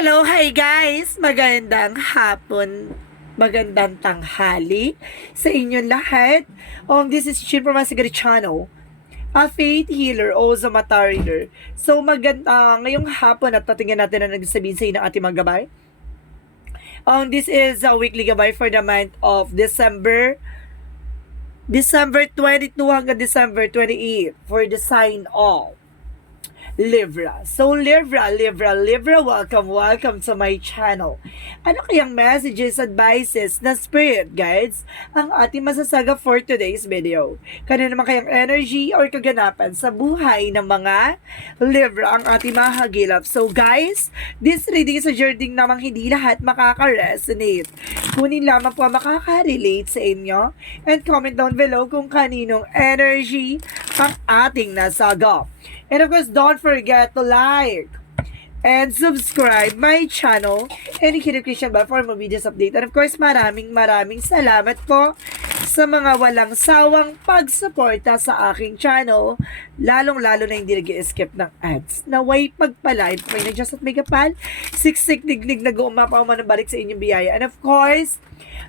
Hello, hi guys! Magandang hapon, magandang tanghali sa inyong lahat. This is Chin from Masigari Channel, a faith healer o Mata reader. So ngayong hapon at tatingnan natin na nagsasabihin sa inyo ng ating mga gabay. This is a weekly gabay for the month of December 22 hanggang December 28 for the sign of Libra. So Libra, welcome to my channel. Ano kayang messages, advices na spirit guides ang ating masasaga for today's video? Kano naman kayang energy or kaganapan sa buhay ng mga Libra ang ating mahagilap? So guys, this reading is a journey namang hindi lahat makaka-resonate. Kunin lamang po ang makaka-relate sa inyo and comment down below kung kaninong energy ang ating nasaga. And of course, don't forget to like and subscribe my channel and i-notification bell for more videos update. And of course, maraming salamat po sa mga walang sawang pagsuporta sa aking channel, lalong-lalo na hindi nag-skip ng ads. Naway pagpalain po may Diyos at may kapal, siksik dignig nag-uumapaw man balik sa inyong biyaya. And of course,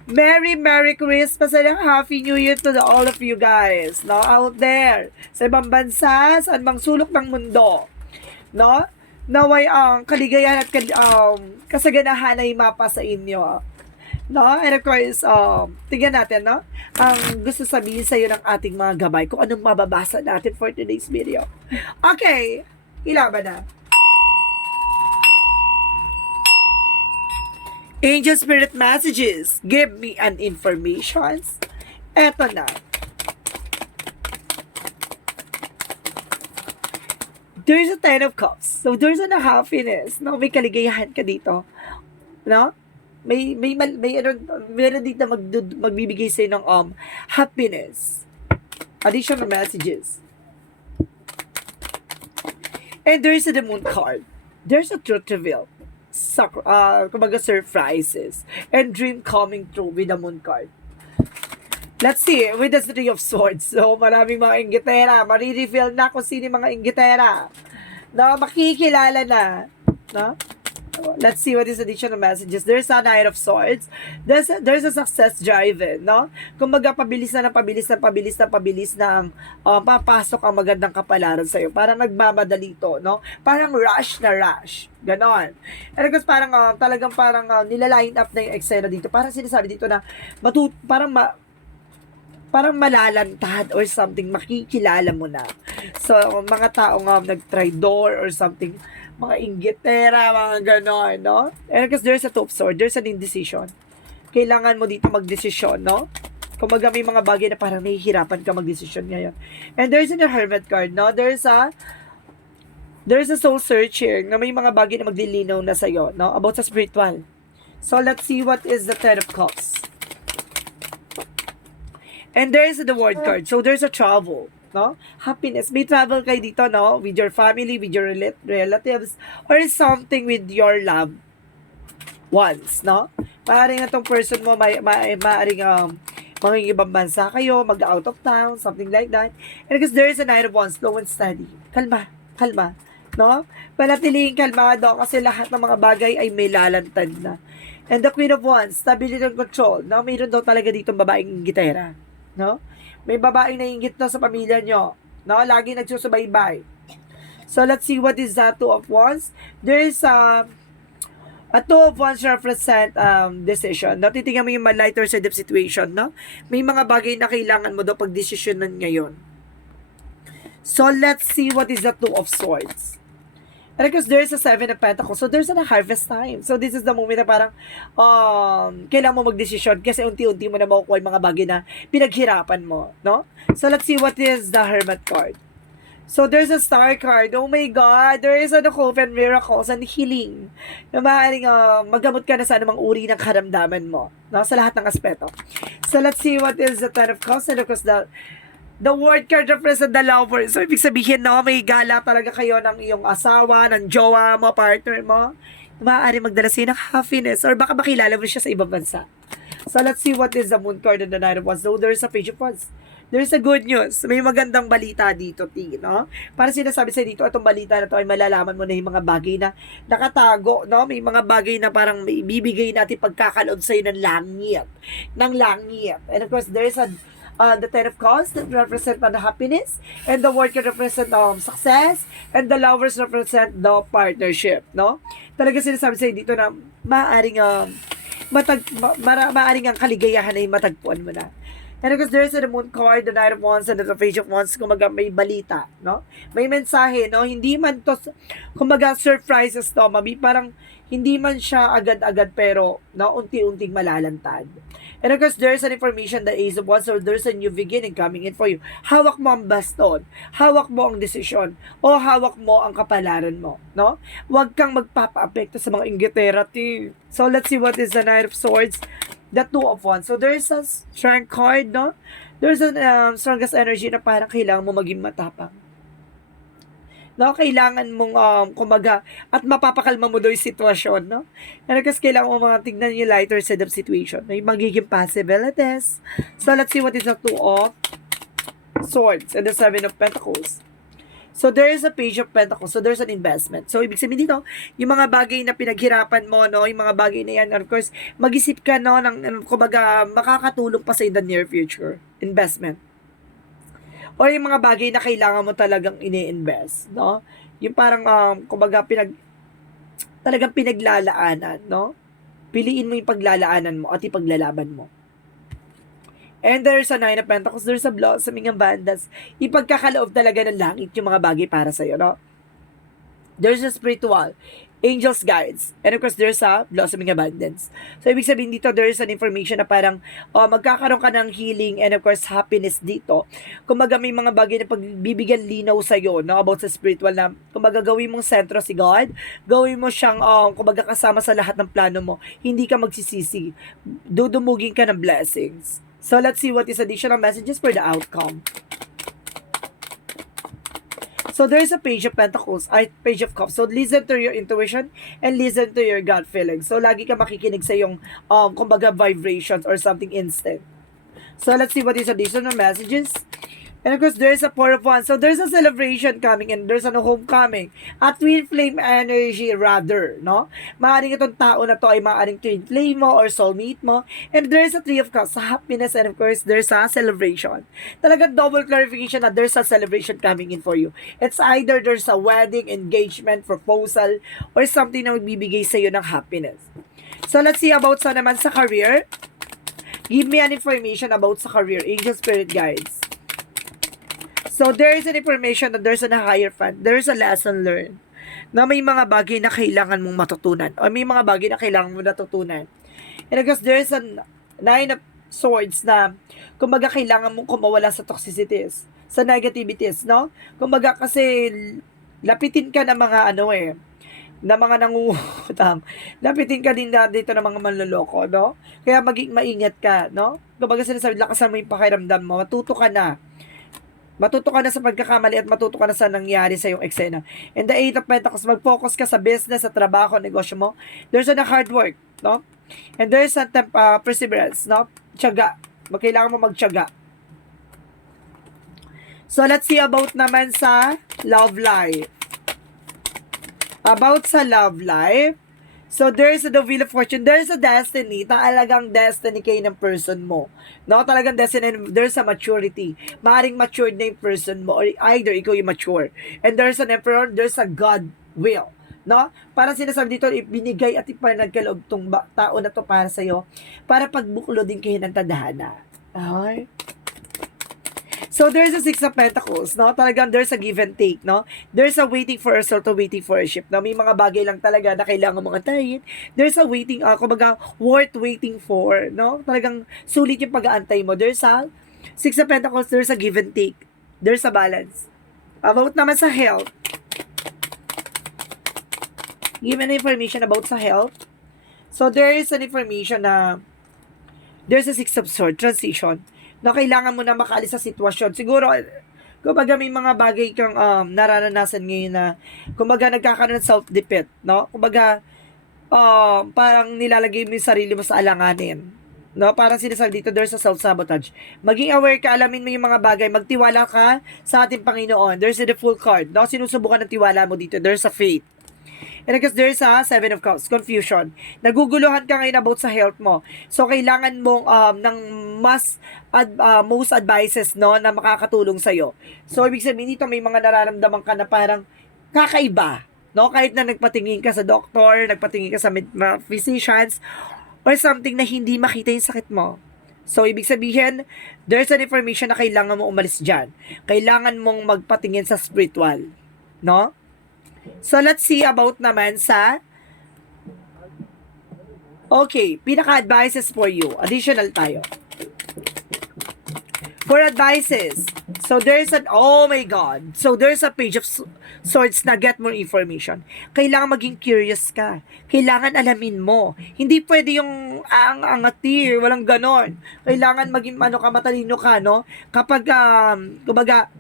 Merry Christmas and Happy New Year to all of you guys, no, out there sa ibang bansa, sa anumang sulok ng mundo, no? Naway ang kaligayahan at kasaganahan ay mapa sa inyo, no? And of course, tingnan natin, no, ang gusto sabihin sa iyo ng ating mga gabay, kung anong mababasa natin for today's video. Okay, ilaban na. Angel Spirit Messages, give me an informations. Eto na. There's a 10 of Cups. So, there's a happiness. No? May kaligayahan ka dito. No? Meron dito magbibigay sa'yo ng happiness. Additional messages. And there's the Moon card. There's a truth reveal. Kumbaga surprises and dream coming true with the Moon card. Let's see, with the Three of Swords. So, maraming mga inggitera. Marireveal na kung sino mga inggitera. No, makikilala na. No? Let's see what is additional messages. There's a Knight of Swords. There's a success driven, no? Kumbaga, pabilis na ang papasok ang magandang kapalaran sa'yo. Parang nagmamadali to, no? Parang rush. Ganon. And of course, parang nila-line up na yung eksena dito. Parang sinasabi dito na parang malalantad or something, makikilala mo na. So, mga taong nag-tridor or something, mga inggitera, mga ganon, no? And because there's a Two of Swords, there's an indecision. Kailangan mo dito magdesisyon, no? Kung may mga bagay na parang nahihirapan ka magdesisyon ngayon. And there's a Hermit card, no? There's a soul searching na may mga bagay na maglilinaw na sa'yo, no? About sa spiritual. So, let's see what is the 10 of Cups. And there's the World card. So, there's a travel. No? Happiness. May travel kayo dito, no? With your family, with your relatives, or something with your loved ones, no? Maaring na tong person mo, maaring mga ibang bansa kayo, mag-out of town, something like that. And because there is a Knight of Wands, slow and steady. Kalma, no? Panatiling kalmado kasi lahat ng mga bagay ay may lalantad na. And the Queen of Wands, stability and control, no? Mayroon daw talaga dito babaeng gitera, no? May babaeng naiingit na sa pamilya nyo, no? Lagi nagsusubaybay. So, let's see what is that Two of Wands. There is a Two of Wands represent decision. No? Titingnan mo yung lighter side of situation, no? May mga bagay na kailangan mo daw pag-desisyonan ngayon. So, let's see what is the Two of Swords. And because there's a Seven of Pentacles, so there's a harvest time. So, this is the moment na parang kailangan mo magdesisyon kasi unti-unti mo na makukuha yung mga bagay na pinaghirapan mo, no? So, let's see what is the Hermit card. So, there's a Star card. Oh my God! There is a hope and miracles and healing na maaaring magamot ka na sa anumang uri ng karamdaman mo, no? Sa lahat ng aspeto. So, let's see what is the Ten of Cups. And of course, the World card represents the lover. So, ibig sabihin, no, may gala talaga kayo ng iyong asawa, ng jowa mo, partner mo. Maaari magdala sa'yo ng happiness or baka makilala mo siya sa ibang bansa. So, let's see what is the Moon card and the Knight of Wands. So, there's a Page of Wands. There's a good news. May magandang balita dito, T, no? Para sinasabi sa'yo dito, itong balita na to ay malalaman mo na yung mga bagay na nakatago, no? May mga bagay na parang may ibibigay natin pagkakalob sa'yo ng langit. Ng langit. And of course, there's the Ten of Cups that represent the happiness, and the World can represent success, and the Lovers represent the partnership, no? Talaga sinasabi sa'yo dito na maaaring maaaring ang kaligayahan ay matagpuan mo na. And because there's the Moon card, the Knight of Wands, and the Page of Wands, kumaga may balita, no? May mensahe, no? Hindi man to, kumaga surprises to, parang hindi man siya agad-agad pero, no? Unti-unting malalantad. And of course, there's an information, the Ace of Wands, so there's a new beginning coming in for you. Hawak mo ang baston, hawak mo ang desisyon, o hawak mo ang kapalaran mo, no? Huwag kang magpapa-apekto sa mga inggitera, So let's see what is the Knight of Swords, the Two of Wands. So there's a strength card, no? There's a strongest energy na parang kailangan mo maging matapang. No, kailangan mong kumaga at mapapakalma mo daw yung sitwasyon, no? And kasi kailangan mo mga tignan yung lighter side of situation. May magiging possibilities. So let's see what is the Two of Swords and the Seven of Pentacles. So, there is a Page of Pentacles. So, there's an investment. So, ibig sabihin dito, yung mga bagay na pinaghirapan mo, no, yung mga bagay na yan, of course, mag-isip ka, no, ng, kumbaga, makakatulong pa sa in the near future. Investment. Or yung mga bagay na kailangan mo talagang ini-invest, no? Yung parang, kumbaga, talagang pinaglalaanan, no? Piliin mo yung paglalaanan mo at ipaglalaban mo. And there's a Nine of Pentacles, there's a blossoming abundance. Ipagkakaloob talaga ng langit yung mga bagay para sa'yo, no? There's a spiritual, angels guides. And of course, there's a blossoming abundance. So, ibig sabihin dito, there's an information na parang magkakaroon ka ng healing and of course, happiness dito. Kumaga may mga bagay na pagbibigyan linaw sa'yo, no? About sa spiritual na, kumaga gawin mong sentro si God, gawin mo siyang, kumaga kasama sa lahat ng plano mo. Hindi ka magsisisi. Dudumugin ka ng blessings. So, let's see what is additional messages for the outcome. So, there's a Page of Pentacles, Page of Cups. So, listen to your intuition and listen to your gut feeling. So, lagi ka makikinig sa yung, kumbaga, vibrations or something instant. So, let's see what is additional messages. And of course, there's a Four of Wands. So, there's a celebration coming in. There's a homecoming. A twin flame energy rather, no? Maaring itong tao na to ay maaring twin flame mo or soulmate mo. And there's a Three of Cups, happiness, and of course, there's a celebration. Talagang double clarification na there's a celebration coming in for you. It's either there's a wedding, engagement, proposal, or something na magbibigay sa'yo ng happiness. So, let's see about sa naman sa career. Give me an information about sa career. Angel Spirit Guides. So, there is an information that there's a higher fund. There's a lesson learned. Na may mga bagay na kailangan mong matutunan. O may mga bagay na kailangan mong natutunan. And because there's a Nine of Swords na kumbaga kailangan mong kumawala sa toxicities, sa negativities, no? Kumbaga kasi lapitin ka ng mga na mga nangungutang. Lapitin ka din dito ng mga manloloko, no? Kaya maging maingat ka, no? Kumbaga sinasabi, lakasan mo yung pakiramdam mo. Matuto ka na sa pagkakamali at matuto ka na sa nangyari sa iyong eksena. And the Eight of Pentacles, mag-focus ka sa business, sa trabaho, negosyo mo. There's a hard work, no? And there's a perseverance, no? Tiyaga. Kailangan mo magtiyaga. So, let's see about naman sa love life. About sa love life, so, there's the Wheel of Fortune. There's a destiny. Talagang destiny kayo ng person mo. No? Talagang destiny. There's a maturity. Maaring matured na yung person mo. Or either ikaw yung mature. And there's an Emperor. There's a God will. No? Parang sinasabi dito, ibinigay at ipanagkaloob tong tao na to para sa'yo. Para pagbuklo din kayo ng tadhana. Okay? So, there's a Six of Pentacles, no? Talagang there's a give and take, no? There's a waiting for a soul to waiting for a ship, no? May mga bagay lang talaga na kailangan mong antayin. There's a waiting, kumbaga, worth waiting for, no? Talagang sulit yung pag-aantay mo. There's a Six of Pentacles, there's a give and take. There's a balance. About naman sa health. Give an information about sa health. So, there is an information na there's a Six of Swords, transition, na kailangan mo na makaalis sa sitwasyon. Siguro, kumbaga may mga bagay kang nararanasan ngayon na, kumbaga nagkakaroon ng self-defeat, no? Kumbaga, parang nilalagay mo yung sarili mo sa alanganin. No, parang sinasabi dito, there's a self-sabotage. Maging aware ka, alamin mo yung mga bagay, magtiwala ka sa ating Panginoon. There's a full card. No, sinusubukan ng tiwala mo dito. There's a faith. And because there's a Seven of Cups, confusion. Naguguluhan ka ngayon about sa health mo. So, kailangan mong ng most advices, no, na makakatulong sa'yo. So, ibig sabihin dito, may mga nararamdaman ka na parang kakaiba. No, kahit na nagpatingin ka sa doktor, nagpatingin ka sa physicians, or something na hindi makita yung sakit mo. So, ibig sabihin, there's an information na kailangan mo umalis dyan. Kailangan mong magpatingin sa spiritual. No? So, let's see about naman sa okay, pinaka-advices for you. Additional tayo. For advices. So, there's an, oh my God. So, there's a page of swords na get more information. Kailangan maging curious ka. Kailangan alamin mo. Hindi pwede yung angatir, walang ganon. Kailangan maging matalino ka, no? Kapag, kumbaga,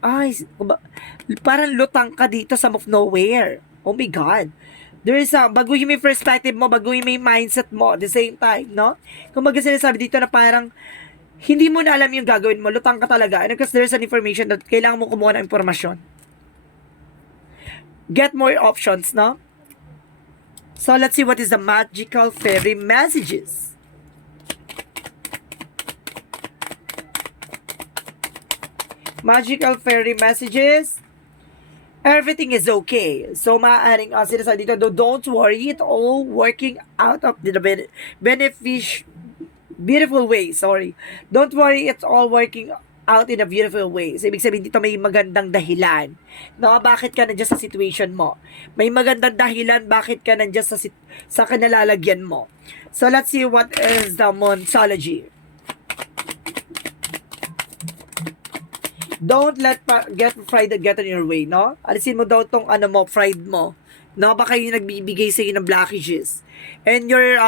parang lutang ka dito sa of nowhere. Oh my God. There is baguhin mo yung perspective mo, baguhin mo yung mindset mo at the same time, no? Kumbaga sinasabi dito na parang, hindi mo na alam yung gagawin mo, lutang ka talaga. And because there's an information that kailangan mo kumuha ng informasyon. Get more options, no? So, let's see what is the magical fairy messages. Magical fairy messages. Everything is okay. So, maaaring, sinasabi dito, don't worry, it all working out of the beautiful way, sorry. Don't worry, it's all working out in a beautiful way. So, ibig sabihin dito may magandang dahilan. No, bakit ka nandiyan sa situation mo? May magandang dahilan bakit ka nandiyan sa kanalalagyan mo. So, let's see what is the Monsology. Don't let pride get in your way, no? Alisin mo daw tong pride mo. No, baka yung nagbibigay sa iyo ng blockages. And your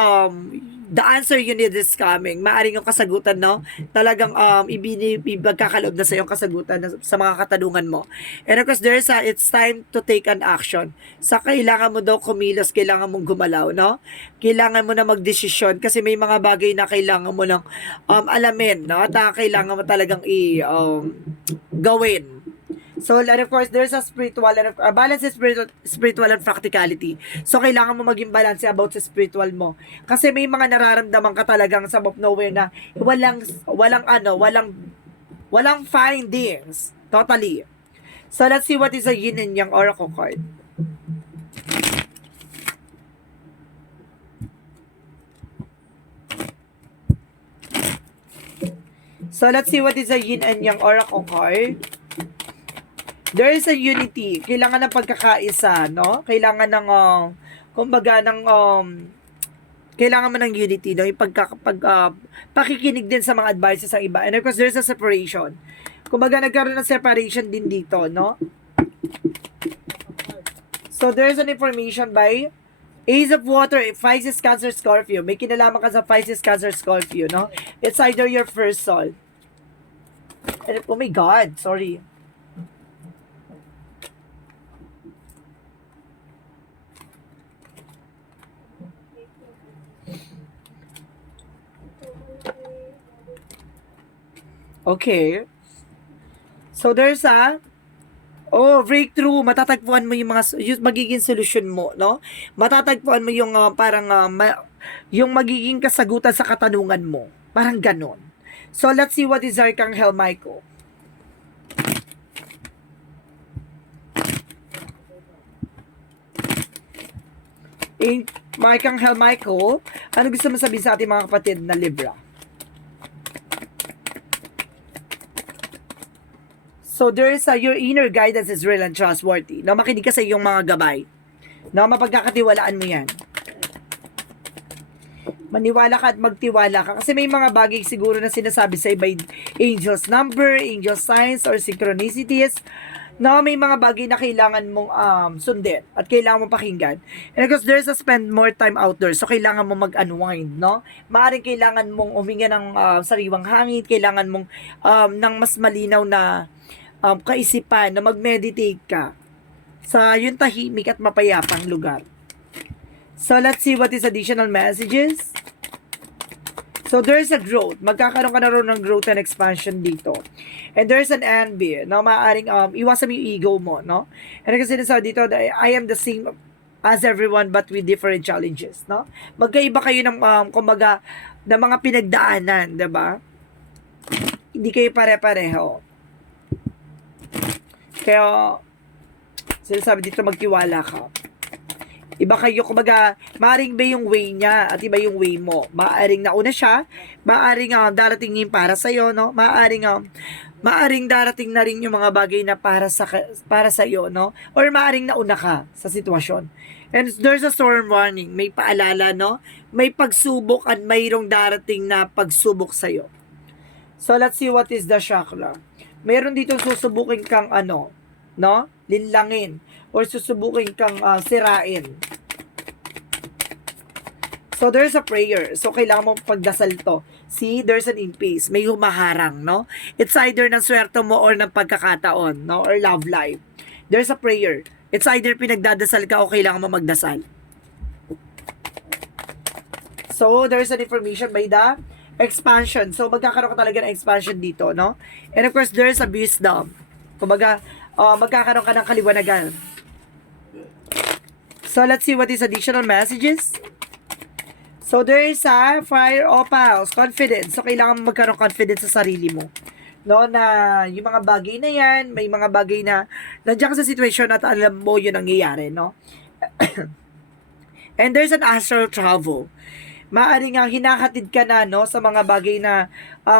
the answer you need is coming. Maaring yung kasagutan, no? Talagang ibagkakaloob na sa yung kasagutan sa mga katanungan mo. And of course, it's time to take an action. Sa kailangan mo daw kumilos, kailangan mong gumalaw, no? Kailangan mo na magdesisyon kasi may mga bagay na kailangan mo lang alamin, no? At kailangan mo talagang gawin. So, and of course, there's a spiritual and balance is spiritual and practicality. So, kailangan mo maging balance about sa spiritual mo. Kasi may mga nararamdaman ka talagang sa of nowhere na walang findings. Totally. So, let's see what is a yin and yang oracle card. So, let's see what is a yin and yang oracle card. There is a unity. Kailangan ng pagkakaisa, no? Kailangan ng, kailangan mo ng unity, no? Yung pakikinig din sa mga advices ng iba. And of course, there's a separation. Kumbaga, nagkaroon ng separation din dito, no? So, there's an information by Ace of Water, Pisces, Cancer, Scorpio. May kinalaman ka sa Pisces, Cancer, Scorpio, no? It's either your first soul. And, oh my God, sorry. Okay. So, there's breakthrough. Matatagpuan mo yung magiging solusyon mo, no? Matatagpuan mo yung yung magiging kasagutan sa katanungan mo. Parang ganon. So, let's see what is Archangel Michael. Archangel Michael, ano gusto mo sabihin sa ating mga kapatid na Libra? So, there is your inner guidance is real and trustworthy. Na makinig ka sa iyong mga gabay. Na mapagkakatiwalaan mo yan. Maniwala ka at magtiwala ka. Kasi may mga bagay siguro na sinasabi sa iba, angel's number, angel signs, or synchronicities, na may mga bagay na kailangan mong sundin at kailangan mong pakinggan. And because there's a spend more time outdoors, so kailangan mong mag-unwind, no? Maaring kailangan mong huminga ng sariwang hangin, kailangan mong ng mas malinaw na kaisipan, na mag-meditate ka sa yung tahimik at mapayapang lugar. So, let's see what is additional messages. So, there's a growth. Magkakaroon ka na rin ng growth and expansion dito. And there's an envy, no? Maaring, iwasan mo yung ego mo, no? And kasi sinasabi dito, I am the same as everyone but with different challenges, no? Magkaiba kayo ng, kumbaga, ng mga pinagdaanan, diba? Hindi kayo pare-pareho. Kaya, sinasabi dito, magtiwala ka. Iba kayo, kumbaga, maaring ba yung way niya at iba yung way mo. Maaring nauna siya, maaring darating yung para sa'yo, no? Maaring darating na rin yung mga bagay na para sa'yo, no? Or maaring nauna ka sa sitwasyon. And there's a storm warning, may paalala, no? May pagsubok at mayroong darating na pagsubok sa'yo. So, let's see what is the chakra. Meron dito susubukin kang no? Linlangin. Or susubukin kang sirain. So, there's a prayer. So, kailangan mo pagdasal to. See, there's an in-pace. May humaharang, no? It's either ng swerte mo or ng pagkakataon, no? Or love life. There's a prayer. It's either pinagdadasal ka o kailangan mo magdasal. So, there's an information by the expansion. So, magkakaroon ka talaga ng expansion dito, no? And of course, there's a wisdom. Kumbaga, magkakaroon ka ng kaliwanagan. So, let's see what is additional messages. So, there is a fire opals, confidence. So, kailangan mo magkaroon confidence sa sarili mo. No, na yung mga bagay na yan, may mga bagay na nandiyan ka sa situation at alam mo yun nangyayari, no? And there's an astral travel. Maaring nga hinakatid ka na, no, sa mga bagay na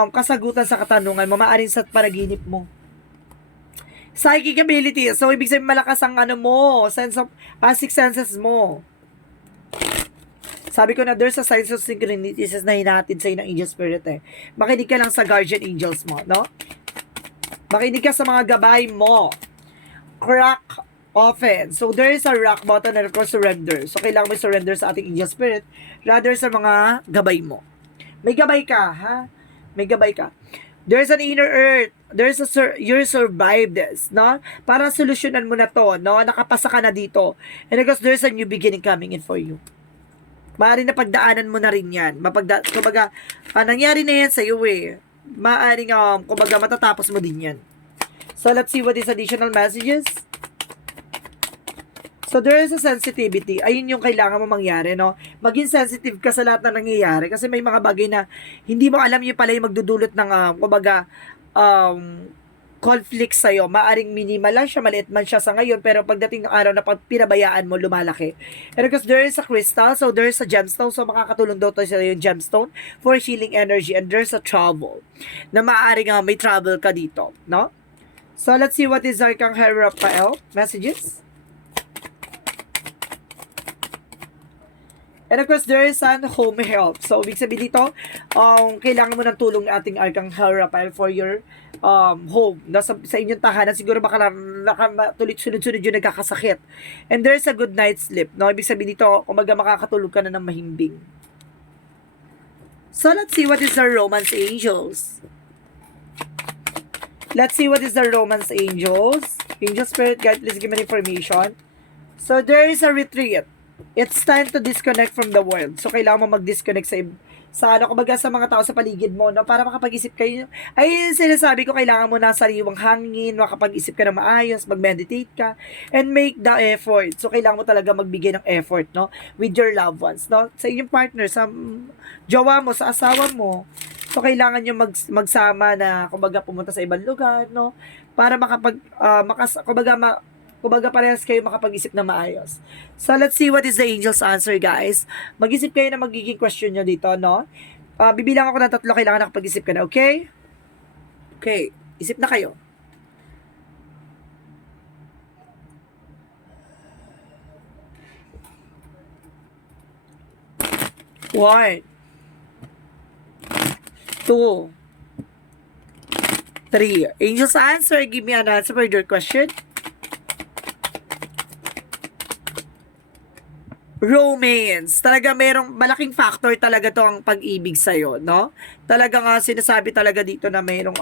kasagutan sa katanungan mo, maaring sa panaginip mo. Psychic ability. So, ibig sabihin malakas ang mo, sense of, six senses mo. Sabi ko na there's a signs of synchronicities na hinahatid sa'yo ng angel spirit eh. Makinig ka lang sa guardian angels mo, no? Makinig ka sa mga gabay mo. Crack often. So, there is a rock bottom and of course surrender. So, kailangan mo surrender sa ating angel spirit rather sa mga gabay mo. May gabay ka, ha? May gabay ka. There's an inner earth. There's a you survived this, no? Para solusyonan mo na to, no? Nakapasa ka na dito. And because there's a new beginning coming in for you. Maaari na pagdaanan mo na rin yan. Kumbaga, nangyari na yan sa iyo eh. Maaari kumbaga, matatapos mo din yan. So, let's see what is additional messages. So, there is a sensitivity. Ayun yung kailangan mo mangyari, no? Maging sensitive ka sa lahat na nangyayari. Kasi may mga bagay na hindi mo alam yung pala yung magdudulot ng, kumbaga, conflict sa'yo. Maaring minimal lang siya, maliit man siya sa ngayon, pero pagdating ng araw na pag pinabayaan mo, lumalaki. And because there is a crystal, so there is a gemstone, so makakatulong daw to sa yung gemstone for healing energy. And there's a travel, na maaring may travel ka dito, no? So, let's see what is Archangel Raphael messages. And of course, there is an home help. So, ibig sabihin dito, kailangan mo ng tulong ng ating Archangel Raphael for your home. Nasa, sa inyong tahanan, siguro baka tulit sunod-sunod yung nagkakasakit. And there's a good night's sleep. No? Ibig sabihin dito, kumaga makakatulog ka na ng mahimbing. So, let's see what is the Romance Angels. Let's see what is the Romance Angels. Angel Spirit Guide, please give me information. So, there is a retreat. It's time to disconnect from the world. So, kailangan mo mag-disconnect kumbaga sa mga tao sa paligid mo, no? Para makapag-isip kayo. Ay, sinasabi ko, kailangan mo na sariwang hangin, makapag-isip ka na maayos, mag-meditate ka, and make the effort. So, kailangan mo talaga magbigay ng effort, no? With your loved ones, no? Sa inyong partner, sa jowa mo, sa asawa mo. So, kailangan nyo magsama na, kumbaga, pumunta sa ibang lugar, no? Para kumbaga parehas kayo makapag-isip na maayos. So, let's see what is the angel's answer, guys. Mag-isip kayo na magiging question nyo dito, no? Bibilang ako ng 3, kailangan nakapag-isip ka na, okay? Okay, isip na kayo. One. 2. 3. Angel's answer, give me an answer for your question. Romance. Talaga merong malaking factor talaga to ang pag-ibig sa'yo, no? Talaga nga sinasabi talaga dito na merong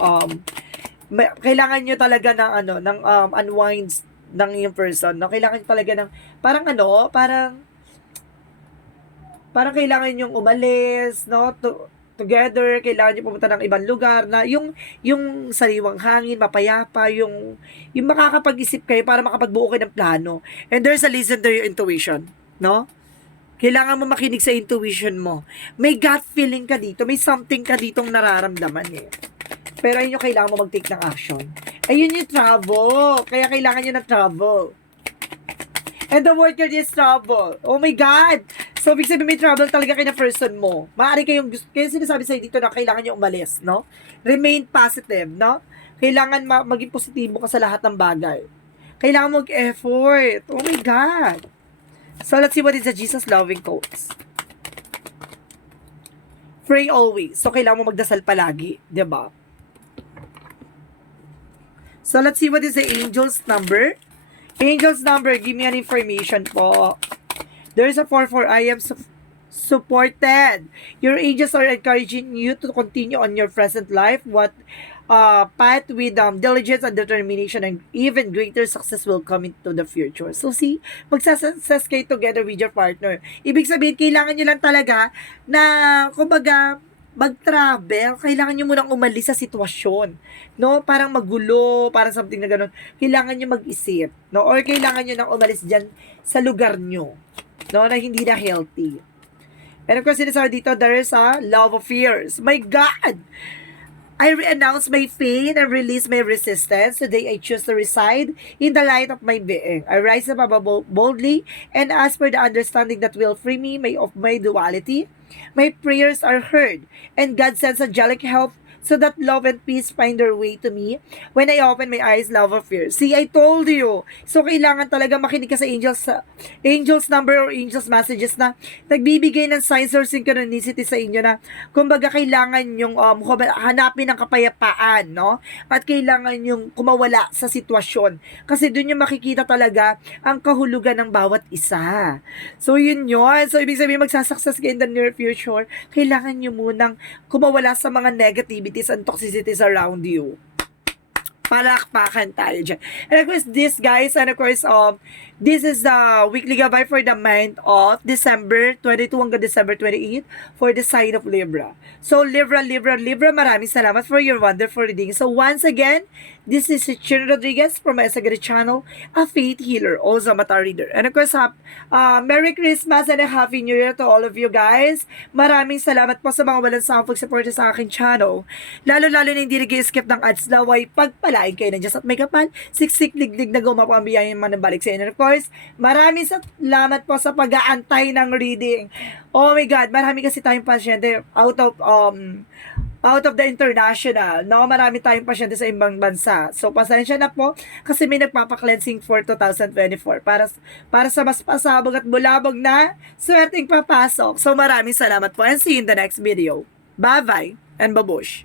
kailangan nyo talaga ng unwinds ng yung person, no? Kailangan talaga ng parang kailangan yung umalis, no? together, kailangan nyo pumunta ng ibang lugar na yung sariwang hangin, mapayapa, yung makakapag-isip kayo para makapagbuo kayo ng plano. And there's a listen to your intuition, no? Kailangan mo makinig sa intuition mo. May gut feeling ka dito, may something ka ditong nararamdaman eh. Pero ayun yung kailangan mo mag-take ng action. Ayun yung travel. Kaya kailangan nyo ng travel. And the word card is travel. Oh my God! So, big sabihin may travel talaga kayo na person mo. Maaari kayong, kaya sinasabi sa'yo dito na kailangan nyo umalis, no? Remain positive, no? Kailangan maging positibo ka sa lahat ng bagay. Kailangan mag-effort. Oh my God! So, let's see what is the Jesus loving quotes. Pray always. So, kailangan mo magdasal palagi. Diba? So, let's see what is the angel's number. Angel's number, give me an information po. There is a 4-4. I am supported. Your angels are encouraging you to continue on your present life. What path with diligence and determination, and even greater success will come into the future. So see, magsasuccess kayo together with your partner. Ibig sabihin, kailangan nyo lang talaga na, kumbaga, mag-travel, kailangan nyo munang umalis sa sitwasyon, no? Parang magulo, parang something na gano'n. Kailangan nyo mag-isip, no? Or kailangan nyo nang umalis dyan sa lugar nyo, no? Na hindi na healthy. And of course, sinasabi dito, there is a love of fears. My God! I renounce my pain and release my resistance. Today, I choose to reside in the light of my being. I rise above boldly and ask for the understanding that will free me of my duality. My prayers are heard, and God sends angelic help so that love and peace find their way to me. When I open my eyes, love of fear. See, I told you. So, kailangan talaga makinig ka sa angels number or angels messages na nagbibigay ng signs or synchronicity sa inyo na, kumbaga, kailangan yung hanapin ng kapayapaan, no? At kailangan yung kumawala sa sitwasyon. Kasi doon yung makikita talaga ang kahulugan ng bawat isa. So, yun yun. So, ibig sabihin, magsasuccess ka in the near future. Kailangan nyo munang kumawala sa mga negativities and toxicities around you. Palakpakan tayo dyan. And of course, this guys, and of course, this is the weekly gabay for the month of December 22 hanggang December 28 for the sign of Libra. So, Libra, maraming salamat for your wonderful reading. So, once again, this is Chin Rodriguez from my Sagari channel, a faith healer, also a mata reader. And of course, Merry Christmas and a Happy New Year to all of you guys. Maraming salamat po sa mga walang sawang pag-support sa aking channel. Lalo-lalo na hindi nag-skip ng ads, laway pagpalain kayo na Diyos at may kapal, siksik, liglig na gumapambiyayin man ng balik sa inyo. And of course, maraming salamat po sa pag-aantay ng reading. Oh my God, marami kasi tayong pasyente out of the international, no? Marami tayong pasyente sa ibang bansa. So, pasensya na po kasi may nagpapa-cleansing for 2024 para sa mas pasabog at bulabog na swerteng papasok. So, maraming salamat po and see you in the next video. Bye-bye and babush!